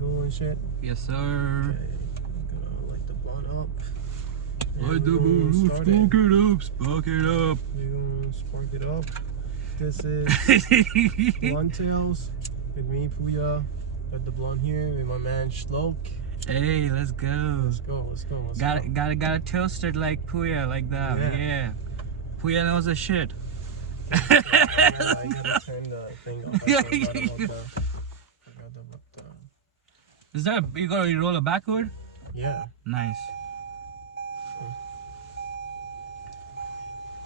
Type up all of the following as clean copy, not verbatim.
angle and shit. Yes, sir. Okay, I'm gonna light the blunt up. Light the blunt, spark it up, spark it up. We're gonna spark it up. This is Blunt Tales with me, Puya. Got the blunt here with my man Shlok. Hey, let's go. Let's go. Gotta toast it like Puya, like that. Yeah. Puya knows the shit. I gotta turn the thing off. I forgot about the... Is that, you gotta roll it backward? Yeah. Nice.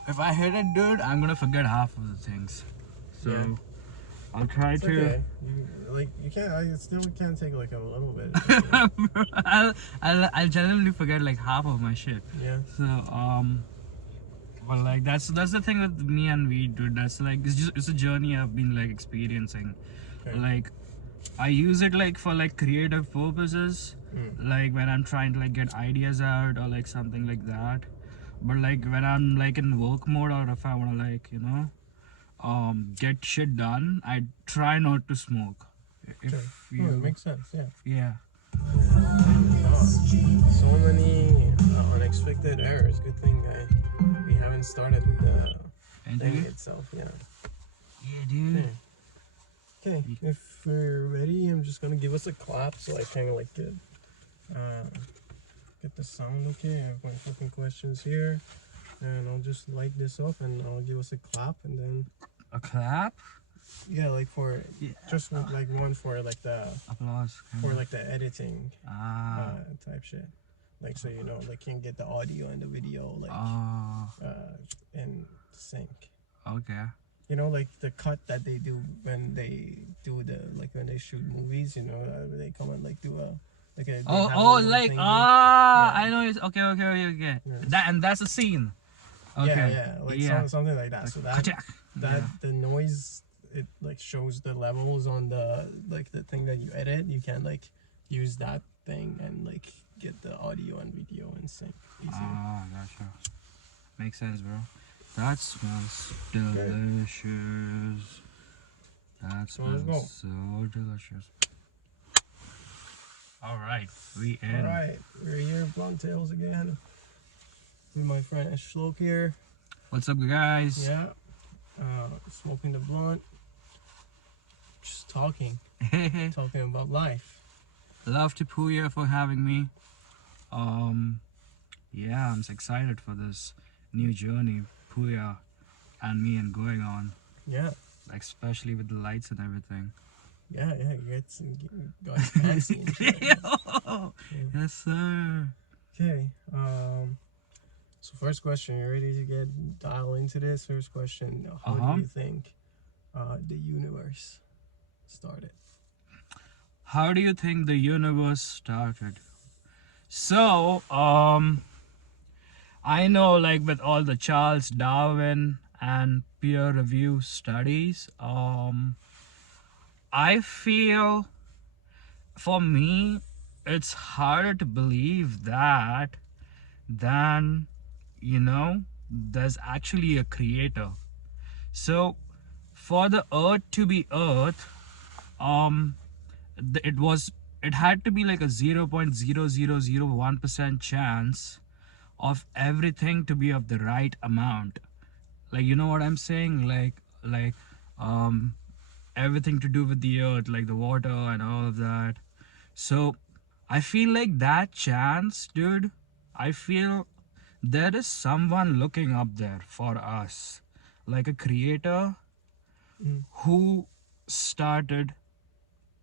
If I hit it, dude, I'm gonna forget half of the things. So, yeah. I'll try to... Okay. You can't, I still can't take like a little bit. I'll generally forget like half of my shit. Yeah. So, well, like that's the thing with me and weed, dude. That's like it's a journey I've been like experiencing. Okay. Like I use it like for like creative purposes, like when I'm trying to like get ideas out or like something like that. But like when I'm like in work mode or if I wanna like get shit done, I try not to smoke. If you... it makes sense. Yeah. Yeah. So many unexpected errors. Good thing we haven't started with the thing itself. Yeah. Yeah, dude. Okay. If we're ready, I'm just gonna give us a clap so I can like get the sound okay. I have my fucking questions here, and I'll just light this up and I'll give us a clap and then. A clap? Yeah, like for just like one for like the applause for like the editing type shit. Like so you know like can get the audio and the video like in sync. Okay. You know like the cut that they do when they do the like when they shoot movies. You know they come and like do a like a I know it's okay. Yeah. That's a scene. Okay. Yeah, something like that. So the noise it like shows the levels on the like the thing that you edit. You can like use that thing and like get the audio and video in sync easier. Gotcha. Makes sense, bro. That smells delicious. That smells so delicious. Alright, Alright, we're here, Blunt Tales again. With my friend Shlok here. What's up, guys? Yeah. Smoking the blunt. Just talking. Talking about life. Love to Puya for having me. Yeah, I'm excited for this new journey Puya and me and going on. Yeah. Like especially with the lights and everything. Yeah, you got fancy and shit. Yeah. Yes, sir. Okay. So first question, you ready to dial into this? First question, how do you think the universe started? How do you think the universe started? So, I know like with all the Charles Darwin and peer review studies, I feel for me, it's harder to believe that than there's actually a creator. So for the earth to be earth, it had to be like a 0.0001% chance of everything to be of the right amount. Like, you know what I'm saying? Like everything to do with the earth, like the water and all of that. So I feel like that chance, dude, I feel there is someone looking up there for us, like a creator who started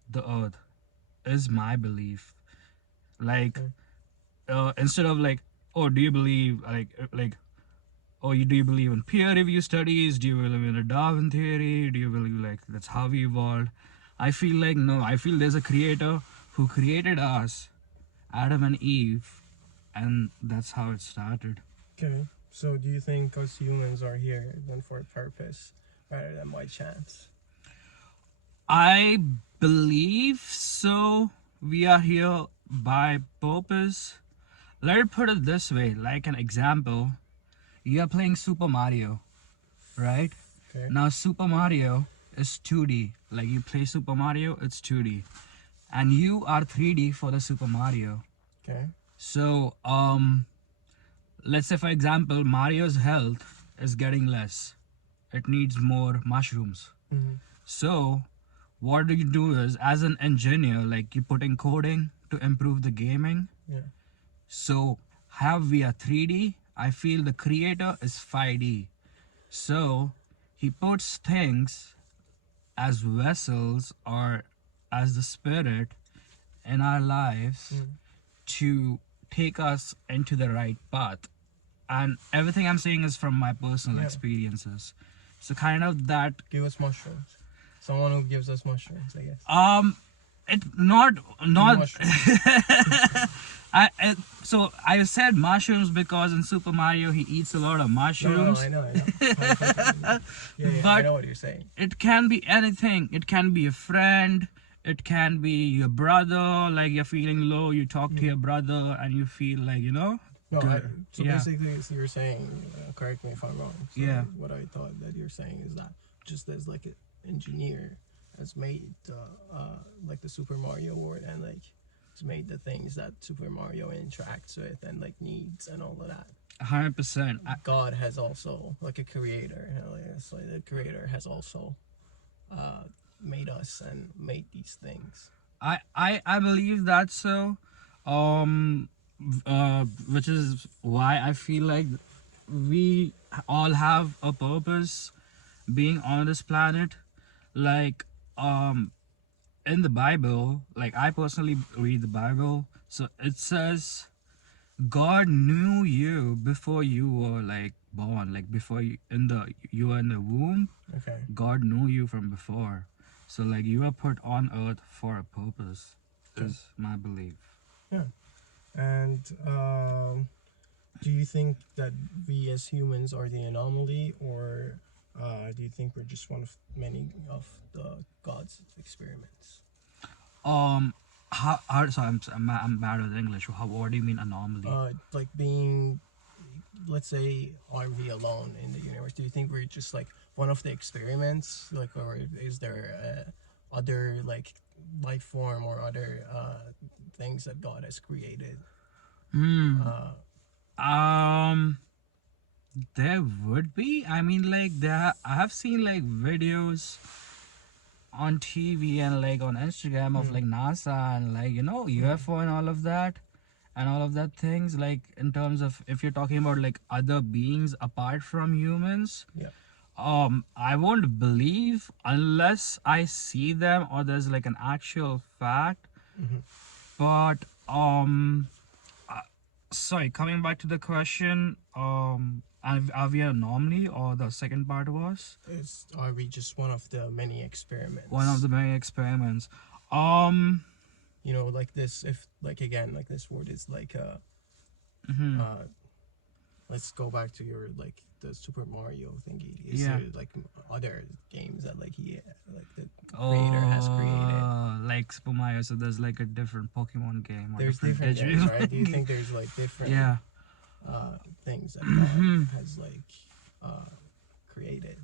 the earth, is my belief. Like instead of like, oh, do you believe do you believe in peer review studies? Do you believe in a Darwin theory? Do you believe like that's how we evolved? I feel like no, I feel there's a creator who created us, Adam and Eve, and that's how it started. Okay, so do you think us humans are here then for a purpose rather than by chance? I believe so. We are here by purpose. Let it put it this way, like an example. You are playing Super Mario, right? Okay. Now Super Mario is 2D. Like you play Super Mario, it's 2D. and you are 3D for the Super Mario. Okay. So let's say for example Mario's health is getting less. It needs more mushrooms. Mm-hmm. So what do you do is, as an engineer, like you put in coding to improve the gaming. Yeah. So have we a 3D? I feel the creator is 5D. So he puts things as vessels or as the spirit in our lives Mm. to take us into the right path. And everything I'm saying is from my personal Yeah. experiences. So kind of that Give us mushrooms. Someone who gives us mushrooms, I guess. it not Mushrooms. so I said mushrooms because in Super Mario he eats a lot of No, mushrooms. I know. Yeah, I But know what you're saying. it can be anything. It can be a friend. It can be your brother. Like you're feeling low, you talk to your brother, and you feel like No, good. so Yeah. basically, you're saying, correct me if I'm wrong. So Yeah. what I thought that you're saying is that just as like an engineer has made like the Super Mario world, and like it's made the things that Super Mario interacts with and like needs and all of that. 100%. God has also like a creator. It's like the creator has also made us and made these things. I believe that so. Um, which is why I feel like we all have a purpose being on this planet. Like in the Bible, like I personally read the Bible, so it says God knew you before you were like born, like before you were in the womb. Okay. God knew you from before. So like you were put on earth for a purpose, is my belief. Yeah. And do you think that we as humans are the anomaly, or do you think we're just one of many of the God's experiments? How sorry, I'm bad with English. What do you mean anomaly? Like being, let's say, are we alone in the universe? Do you think we're just like one of the experiments, like, or is there other like life form or other things that God has created? There would be. I mean, like I have seen like videos on TV and like on Instagram of like NASA and like UFO and all of that things, like in terms of if you're talking about like other beings apart from humans. Yeah. I won't believe unless I see them or there's like an actual fact. But sorry, coming back to the question, are we an anomaly, or the second part was Are we just one of the many experiments? one of the many experiments? You know, like this, if like again, like this word is like let's go back to your like the Super Mario thingy. Is there like other games that like the creator has created? Like Super Mario, so there's like a different Pokemon game or There's different Digimon. games, right? Do you think there's like different things that God has like created?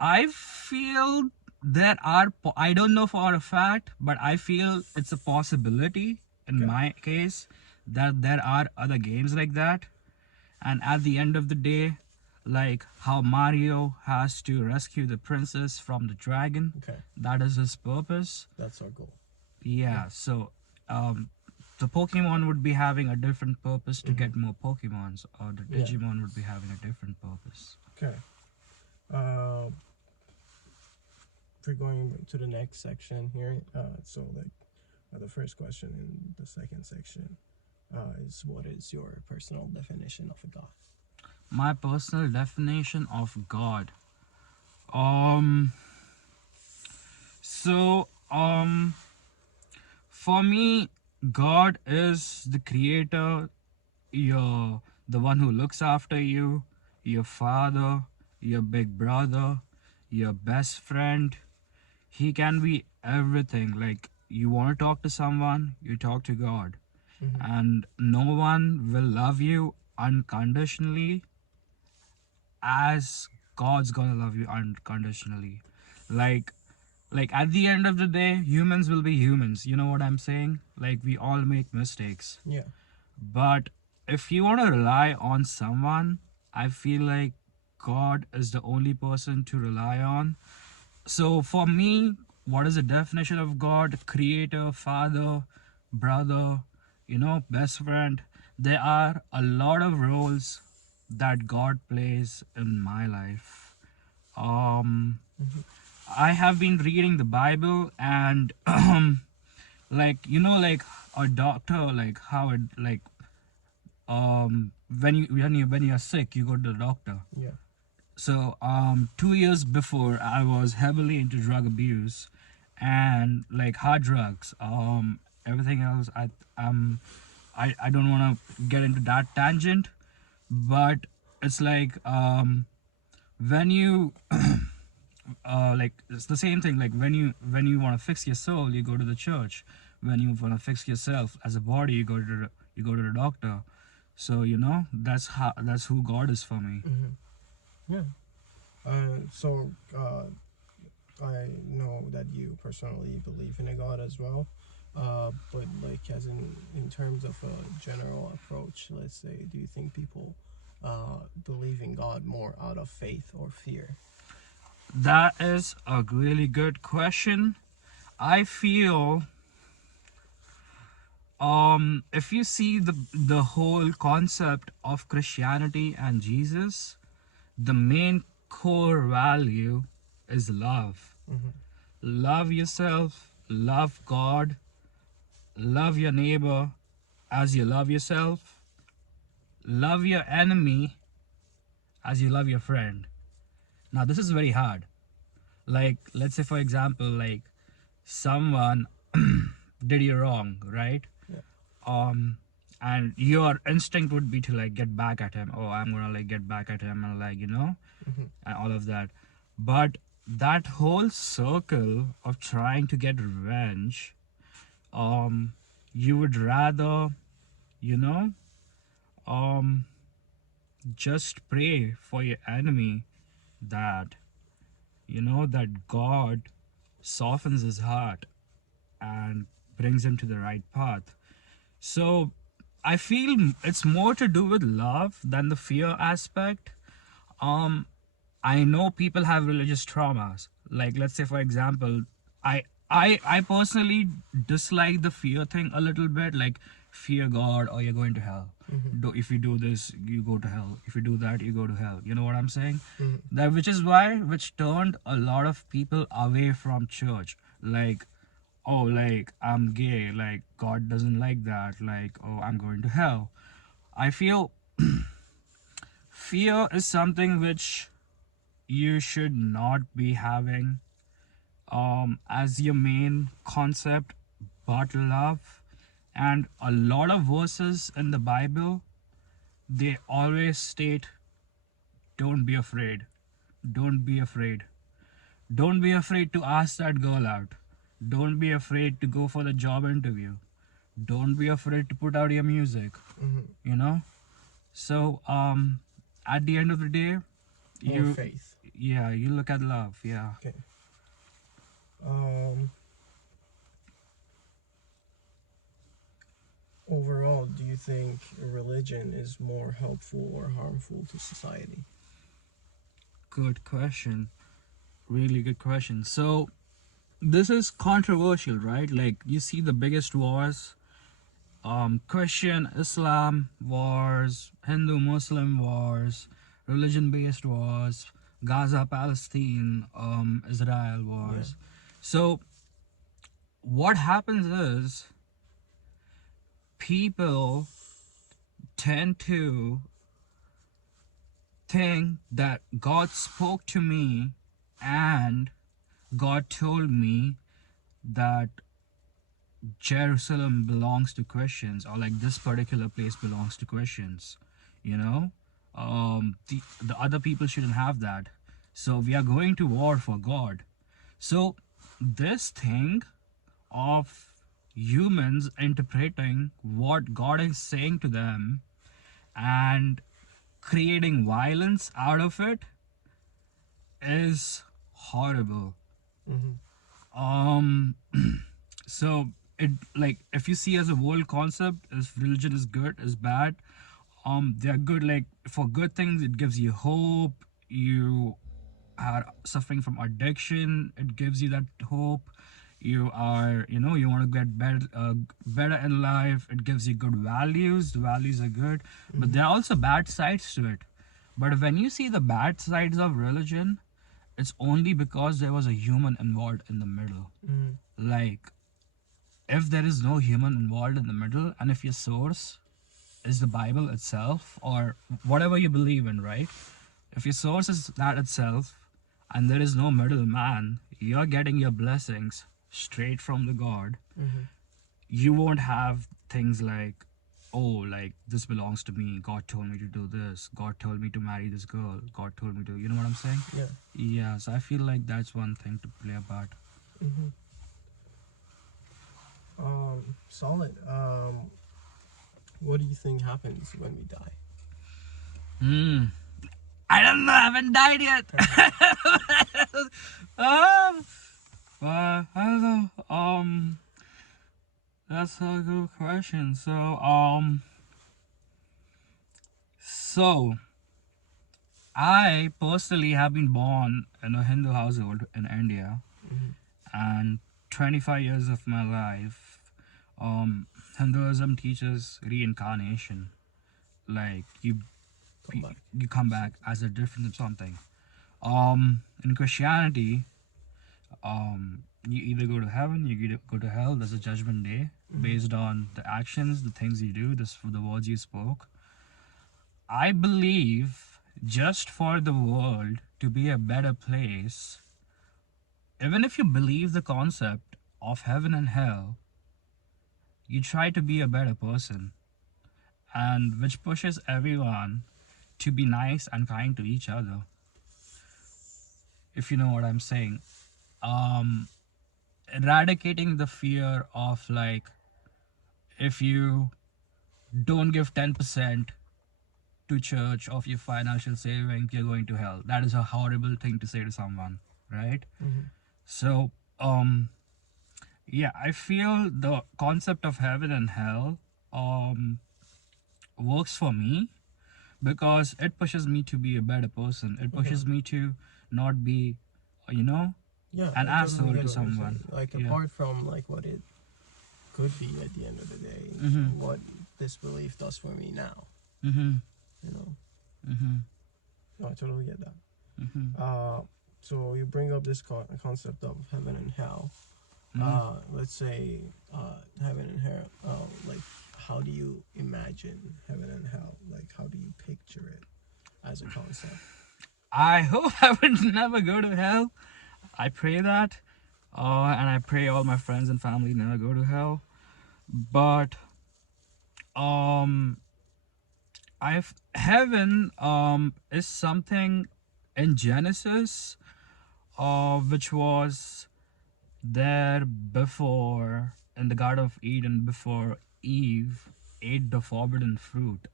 I feel there are I don't know for a fact, but I feel it's a possibility in my case that there are other games like that. And at the end of the day, like how Mario has to rescue the princess from the dragon, that is his purpose. That's our goal. Yeah, so the Pokemon would be having a different purpose to get more Pokemons, or the Digimon would be having a different purpose. Okay. We're going to the next section here. So like the first question in the second section is, what is your personal definition of a god? My personal definition of God. So for me, God is the creator, the one who looks after you, your father, your big brother, your best friend. He can be everything. Like you want to talk to someone, you talk to God. And no one will love you unconditionally as God's gonna love you unconditionally. Like like at the end of the day, humans will be humans. You know what I'm saying? Like we all make mistakes. Yeah. But if you want to rely on someone, I feel like God is the only person to rely on. So for me, what is the definition of God? Creator, father, brother, best friend. There are a lot of roles that God plays in my life. I have been reading the Bible, and like like a doctor, like how it like when you're sick, you go to the doctor. Yeah. So 2 years before, I was heavily into drug abuse and like hard drugs, everything else. I don't want to get into that tangent, but it's like when you like it's the same thing. Like when you want to fix your soul, you go to the church. When you want to fix yourself as a body, you go to the doctor. So that's who God is for me. Yeah. So I know that you personally believe in a God as well. But like as in terms of a general approach, let's say, do you think people believe in God more out of faith or fear? That is a really good question. I feel if you see the whole concept of Christianity and Jesus, the main core value is love. Mm-hmm. Love yourself, love God, love your neighbor as you love yourself, love your enemy as you love your friend. Now this is very hard. Like let's say for example, like someone did you wrong, right? Yeah. And your instinct would be to like get back at him. Oh, I'm gonna like get back at him, and like Mm-hmm. and all of that. But that whole circle of trying to get revenge, you would rather, you know, um, just pray for your enemy that, that God softens his heart and brings him to the right path. So I feel it's more to do with love than the fear aspect. Um, I know people have religious traumas. Like let's say for example, I I personally dislike the fear thing a little bit. Like fear God or you're going to hell. Mm-hmm. If you do this, you go to hell. If you do that, you go to hell. You know what I'm saying? Mm-hmm. That which turned a lot of people away from church. Like, oh, like I'm gay. Like God doesn't like that. Like, oh, I'm going to hell. I feel fear is something which you should not be having as your main concept, but love. And a lot of verses in the Bible, they always state, don't be afraid, don't be afraid, don't be afraid to ask that girl out, don't be afraid to go for the job interview, don't be afraid to put out your music. Mm-hmm. So at the end of the day, More faith. you look at love. Okay. Um. Overall, do you think religion is more helpful or harmful to society? Good question. Really good question. So this is controversial, right? Like you see the biggest wars, Christian Islam wars, Hindu Muslim wars, religion based wars, Gaza Palestine, Israel wars. Yeah. So what happens is people tend to think that God spoke to me and God told me that Jerusalem belongs to Christians, or like this particular place belongs to Christians. You know, the other people shouldn't have that. So we are going to war for God. So this thing of humans interpreting what God is saying to them and creating violence out of it is horrible. Mm-hmm. Um, so it, like, if you see as a world concept, if religion is good, is bad, they're good. Like, for good things, it gives you hope. You are suffering from addiction, it gives you that hope. You are, you want to get better in life, it gives you good values. The values are good, but there are also bad sides to it. But when you see the bad sides of religion, it's only because there was a human involved in the middle. Like, if there is no human involved in the middle, and if your source is the Bible itself, or whatever you believe in, right? If your source is that itself, and there is no middleman, you're getting your blessings straight from the God. You won't have things like, oh, like, this belongs to me, God told me to do this, God told me to marry this girl, God told me to, you know what I'm saying? Yeah, so I feel like that's one thing to play about. Solid. What do you think happens when we die? I don't know, I haven't died yet. I don't know. That's a good question. So I personally have been born in a Hindu household in India, and 25 years of my life, Hinduism teaches reincarnation. Like, you come back as a different something. In Christianity, you either go to heaven, you either go to hell. There's a judgment day based on the actions, the things you do, the words you spoke. I believe, just for the world to be a better place, even if you believe the concept of heaven and hell, you try to be a better person, and which pushes everyone to be nice and kind to each other. If you know what I'm saying. Eradicating the fear of, like, if you don't give 10% to church of your financial savings, you're going to hell. That is a horrible thing to say to someone, right? So, yeah, I feel the concept of heaven and hell works for me, because it pushes me to be a better person. It pushes me to not be, you know, an I totally asshole get to what you're someone. saying. Like, Yeah. apart from like what it could be at the end of the day, what this belief does for me now. You know. No, I totally get that. So you bring up this concept of heaven and hell. Let's say heaven and hell. Like, how do you imagine heaven and hell? Like, how do you picture it as a concept? I hope I would never go to hell. I pray that. And I pray all my friends and family never go to hell. But heaven is something in Genesis, which was there before in the Garden of Eden, before Eve ate the forbidden fruit,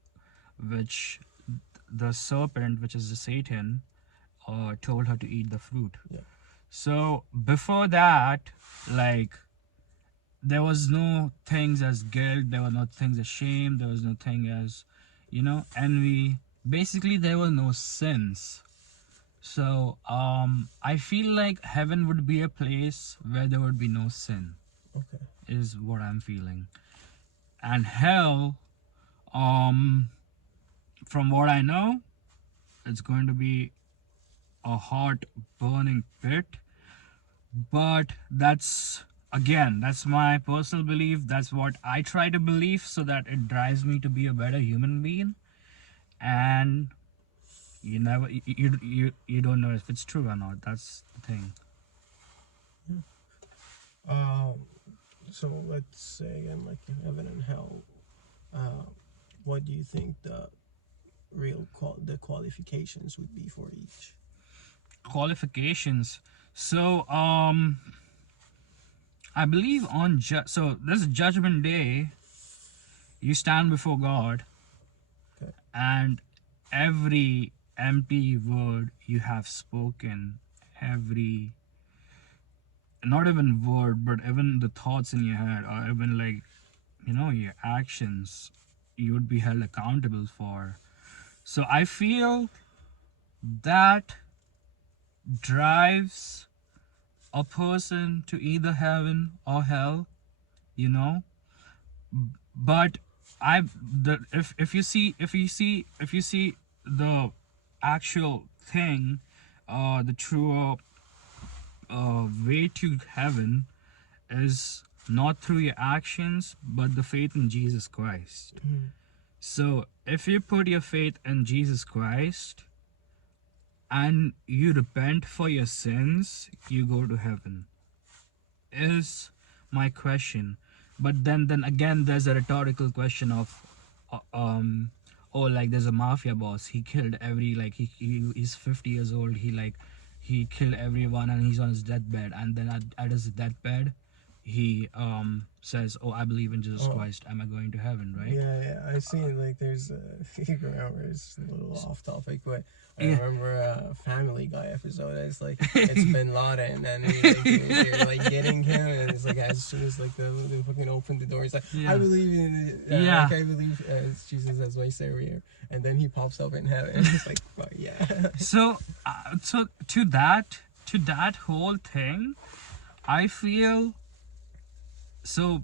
which the serpent, which is the Satan, told her to eat the fruit. So before that, like, there was no things as guilt, there were no things as shame, there was no thing as, envy. Basically, there were no sins. So I feel like heaven would be a place where there would be no sin. Okay. Is what I'm feeling. And hell, from what I know, it's going to be a hot burning pit. But that's my personal belief. That's what I try to believe, so that it drives me to be a better human being. And you don't know if it's true or not. That's the thing. So let's say again, like heaven and hell. What do you think the qualifications would be for each? Qualifications. So I believe so this judgment day, you stand before God. Okay. And every empty word you have spoken, every not even word, but even the thoughts in your head, or even like, your actions, you would be held accountable for. So I feel that drives a person to either heaven or hell, you know. But I the if you see the actual thing, the true way to heaven is not through your actions, but the faith in Jesus Christ. So if you put your faith in Jesus Christ and you repent for your sins, you go to heaven. Is my question. But then again, there's a rhetorical question of, oh, like there's a mafia boss. He killed every, like he's 50 years old. He killed everyone and he's on his deathbed. And then at his deathbed, he says, "Oh, I believe in Jesus Christ. Am I going to heaven?" Right? Yeah, I've seen like there's you remember, it's a little off topic, but I remember a Family Guy episode. It's like it's Bin Laden, and they're like getting him, and it's like as soon as like they fucking open the door, he's like, I believe in like, I believe Jesus as my savior, and then he pops up in heaven. It's like, well, yeah. So to that whole thing, I feel so.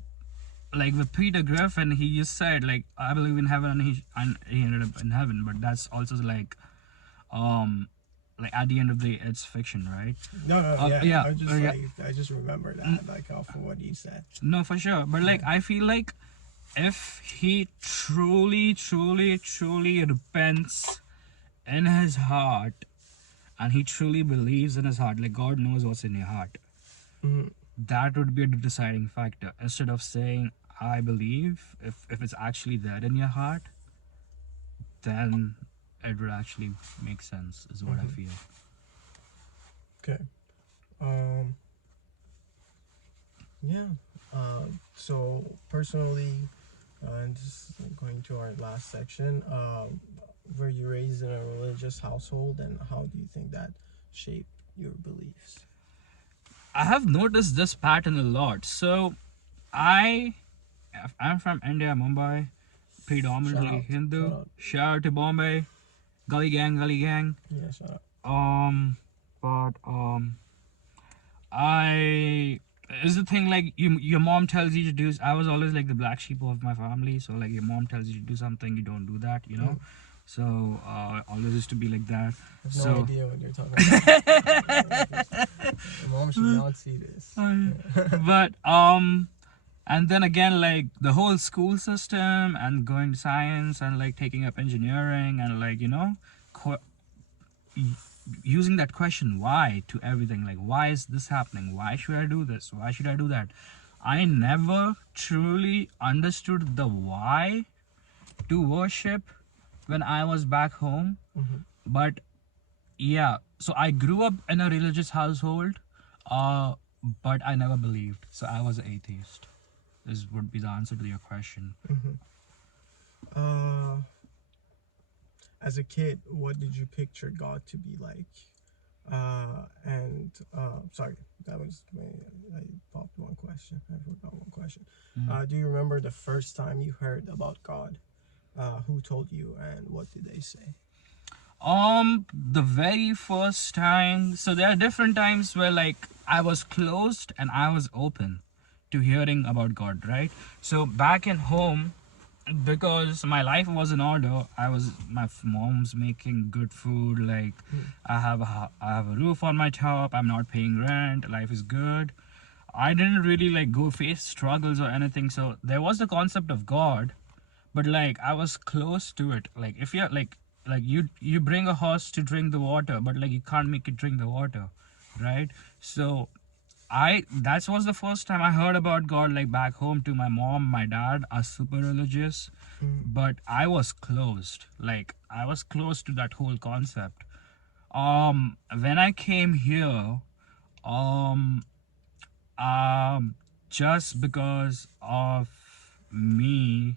Like with Peter Griffin, he just said like, I believe in heaven, and he ended up in heaven. But that's also like at the end of the day, it's fiction, right? No, yeah. I just remember that like off of what you said. No, for sure. But like I feel like if he truly repents in his heart, and he truly believes in his heart, like God knows what's in your heart, that would be a deciding factor. Instead of saying I believe, if it's actually there in your heart, then it would actually make sense, is what I feel. Okay. Yeah. So personally, and just going to our last section, were you raised in a religious household, and how do you think that shaped your beliefs? I have noticed this pattern a lot. So I'm from India, Mumbai, predominantly Hindu. Shout out to Bombay, gully gang. Yeah, shout out. I is the thing, like your mom tells you to do. I was always like the black sheep of my family. So like your mom tells you to do something, you don't do that, you know. So always used to be like that. I have no idea what you're talking about. My mom should not see this. But and then again, like the whole school system and going to science and like taking up engineering and like, you know, using that question why to everything. Like, why is this happening? Why should I do this? Why should I do that? I never truly understood the why to worship when I was back home. But yeah, so I grew up in a religious household, but I never believed. So I was an atheist. This would be the answer to your question. As a kid, what did you picture God to be like? Sorry, that was I popped one question. I forgot one question. Do you remember the first time you heard about God? Who told you, and what did they say? The very first time. So there are different times where like I was closed and I was open to hearing about God, right? So back in home, because my life was in order, my mom's making good food, like I have a roof on my top, I'm not paying rent, life is good. I didn't really like go face struggles or anything. So there was the concept of God, but like I was close to it. Like if you're like you bring a horse to drink the water, but like you can't make it drink the water, right? So that was the first time I heard about God, like back home. To my mom, my dad are super religious, but I was closed. Like I was close to that whole concept. When I came here, just because of me,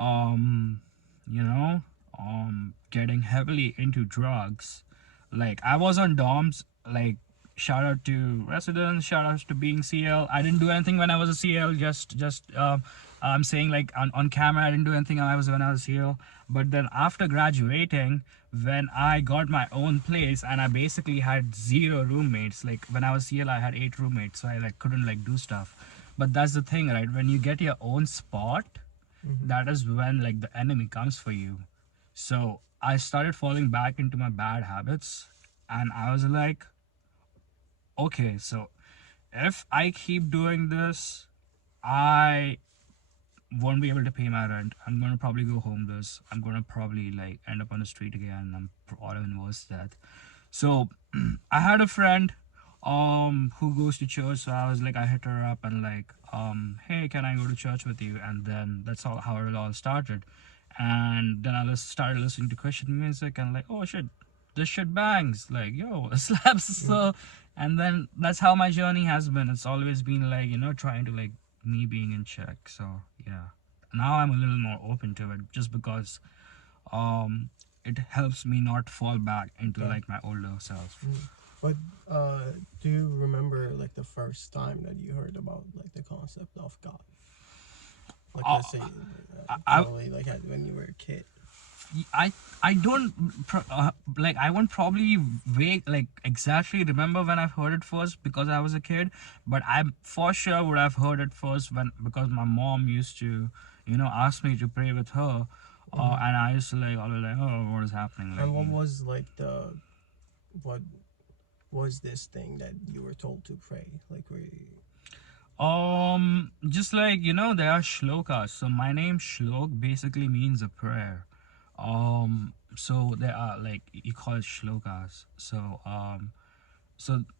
you know, getting heavily into drugs, like I was on dorms, like shout out to residents, shout out to being CL. I didn't do anything when I was a CL. I'm saying like on camera, I didn't do anything when I was CL. But then after graduating, when I got my own place and I basically had zero roommates. Like when I was CL, I had 8 roommates, so I like couldn't like do stuff. But that's the thing, right? When you get your own spot, that is when like the enemy comes for you. So I started falling back into my bad habits, and I was like, okay, so if I keep doing this, I won't be able to pay my rent. I'm gonna probably go homeless. I'm gonna probably like end up on the street again. Or even worse that. So I had a friend who goes to church, so I was like, I hit her up and like, hey, can I go to church with you? And then that's all how it all started. And then I started listening to Christian music and like, oh shit, this shit bangs, like, yo, it slaps. So and then that's how my journey has been. It's always been like, trying to like me being in check. So yeah, now I'm a little more open to it, just because it helps me not fall back into like my older self. But do you remember like the first time that you heard about like the concept of God? Like let's say probably like when you were a kid. I don't like I won't probably exactly remember when I've heard it first because I was a kid, but I for sure would have heard it first because my mom used to ask me to pray with her, and I used to like always like, oh, what is happening, like, and what was like what was this thing that you were told to pray, like where just like there are shlokas. So my name Shlok basically means a prayer. So there are like you call it shlokas. So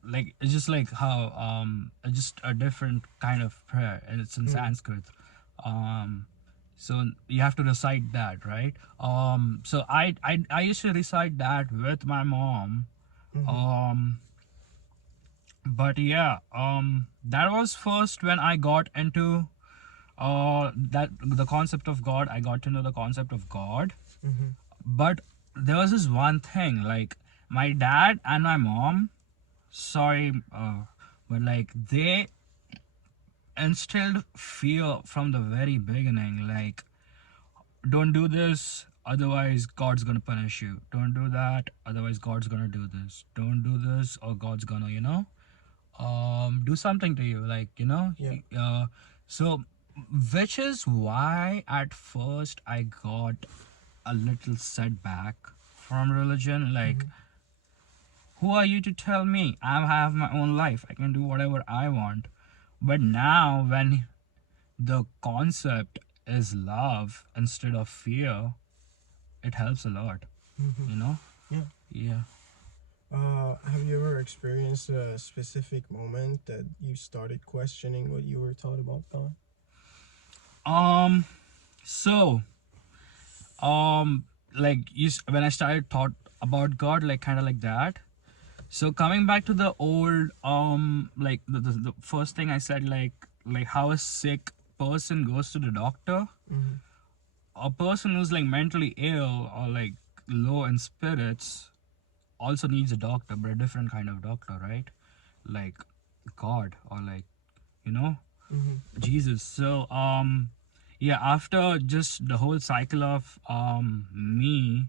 like it's just like how it's just a different kind of prayer, and it's in Sanskrit. So you have to recite that, right? So I used to recite that with my mom. But yeah, that was first when I got into that the concept of God. I got to know the concept of God. But there was this one thing, like my dad and my mom, sorry, but like they instilled fear from the very beginning. Like, don't do this, otherwise God's gonna punish you. Don't do that, otherwise God's gonna do this. Don't do this, or God's gonna, do something to you, like, so which is why at first I got a little setback from religion. Like, who are you to tell me? I have my own life, I can do whatever I want. But now when the concept is love instead of fear, it helps a lot. Yeah. Have you ever experienced a specific moment that you started questioning what you were taught about God? So like when I started thought about God, like kind of like that. So coming back to the old like the first thing I said, like how a sick person goes to the doctor. A person who's like mentally ill or like low in spirits also needs a doctor, but a different kind of doctor, right? Like God, or like Jesus. So yeah, after just the whole cycle of me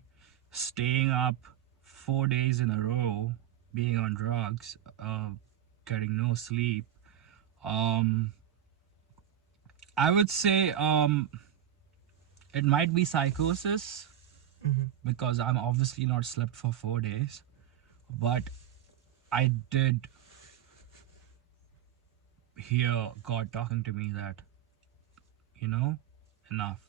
staying up 4 days in a row, being on drugs, getting no sleep, I would say it might be psychosis, because I'm obviously not slept for 4 days, but I did hear God talking to me that enough.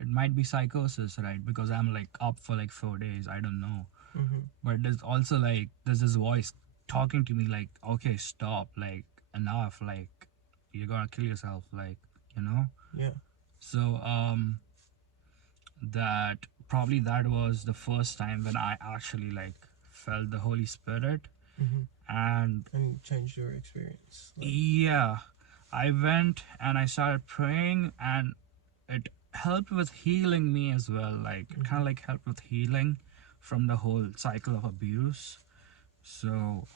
It might be psychosis, right? Because I'm like up for like 4 days, I don't know. But there's also like there's this voice talking to me like, okay, stop, like enough, like you're gonna kill yourself, like Yeah. So that was the first time when I actually like felt the Holy Spirit. And changed your experience, like... Yeah, I went and I started praying, and it helped with healing me as well. Like it kind of like helped with healing from the whole cycle of abuse. So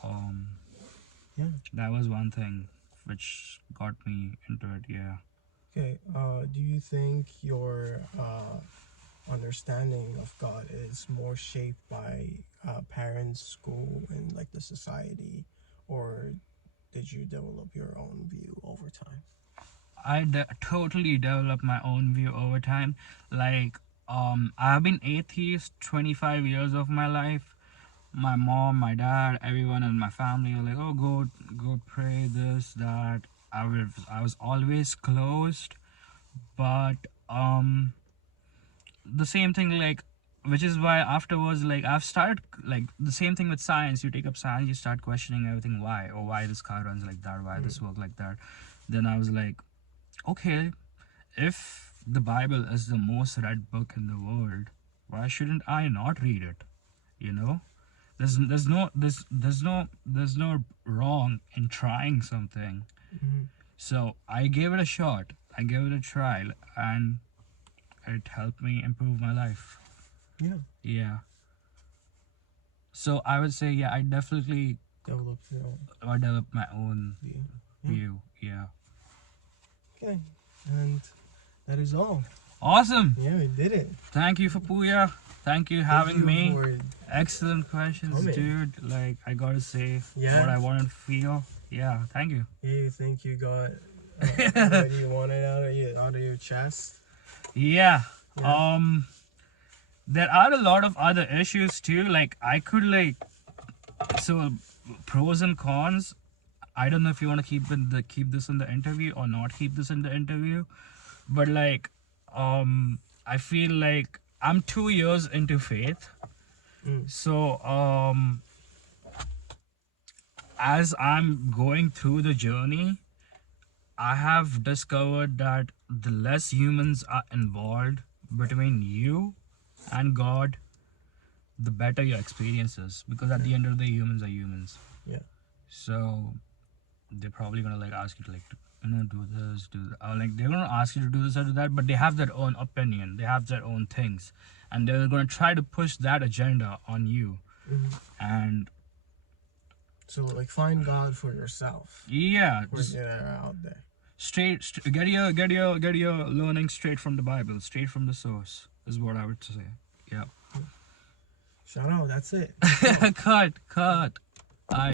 Yeah. that was one thing which got me into it. Yeah. Okay. Do you think your understanding of God is more shaped by parents, school, and like the society, or did you develop your own view over time? Totally developed my own view over time. Like, I've been atheist 25 years of my life. My mom, my dad, everyone in my family were like, "Oh, go pray this, that." I was always closed, but the same thing, like, which is why afterwards, like, I've started, like, the same thing with science. You take up science, you start questioning everything. Why? Or why this car runs like that? Why this work like that? Then I was like, okay, if the Bible is the most read book in the world, why shouldn't I not read it? You know, there's no wrong in trying something. Mm-hmm. So I gave it a shot. I gave it a trial, and it helped me improve my life. Yeah. Yeah. So I would say, yeah, I definitely Developed your own developed my own view. view. Yeah. Okay. And that is all. Awesome. Yeah, we did it. Thank you for Puya. Thank you Thank having you me. for Excellent questions, coming. dude. Like, I gotta say Yeah. what I want to feel. Yeah, thank you. Yeah, you think you got what you wanted out of your chest? Yeah. Yeah. There are a lot of other issues too. Like, I could, like, so pros and cons. I don't know if you want to keep this in the interview or not keep this in the interview, but like, I feel like I'm 2 years into faith. So as I'm going through the journey, I have discovered that the less humans are involved between you and God, the better your experience is. Because at the end of the day, humans are humans. Yeah. So they're probably gonna, like, ask you to, like, do this, do that. Or, like, they're gonna ask you to do this or do that, but they have their own opinion. They have their own things, and they're gonna try to push that agenda on you. And so, like, find God for yourself. Yeah, just get it out there. Get your learning straight from the Bible, straight from the source, is what I would say. Yeah. Shout out. That's it. Cut.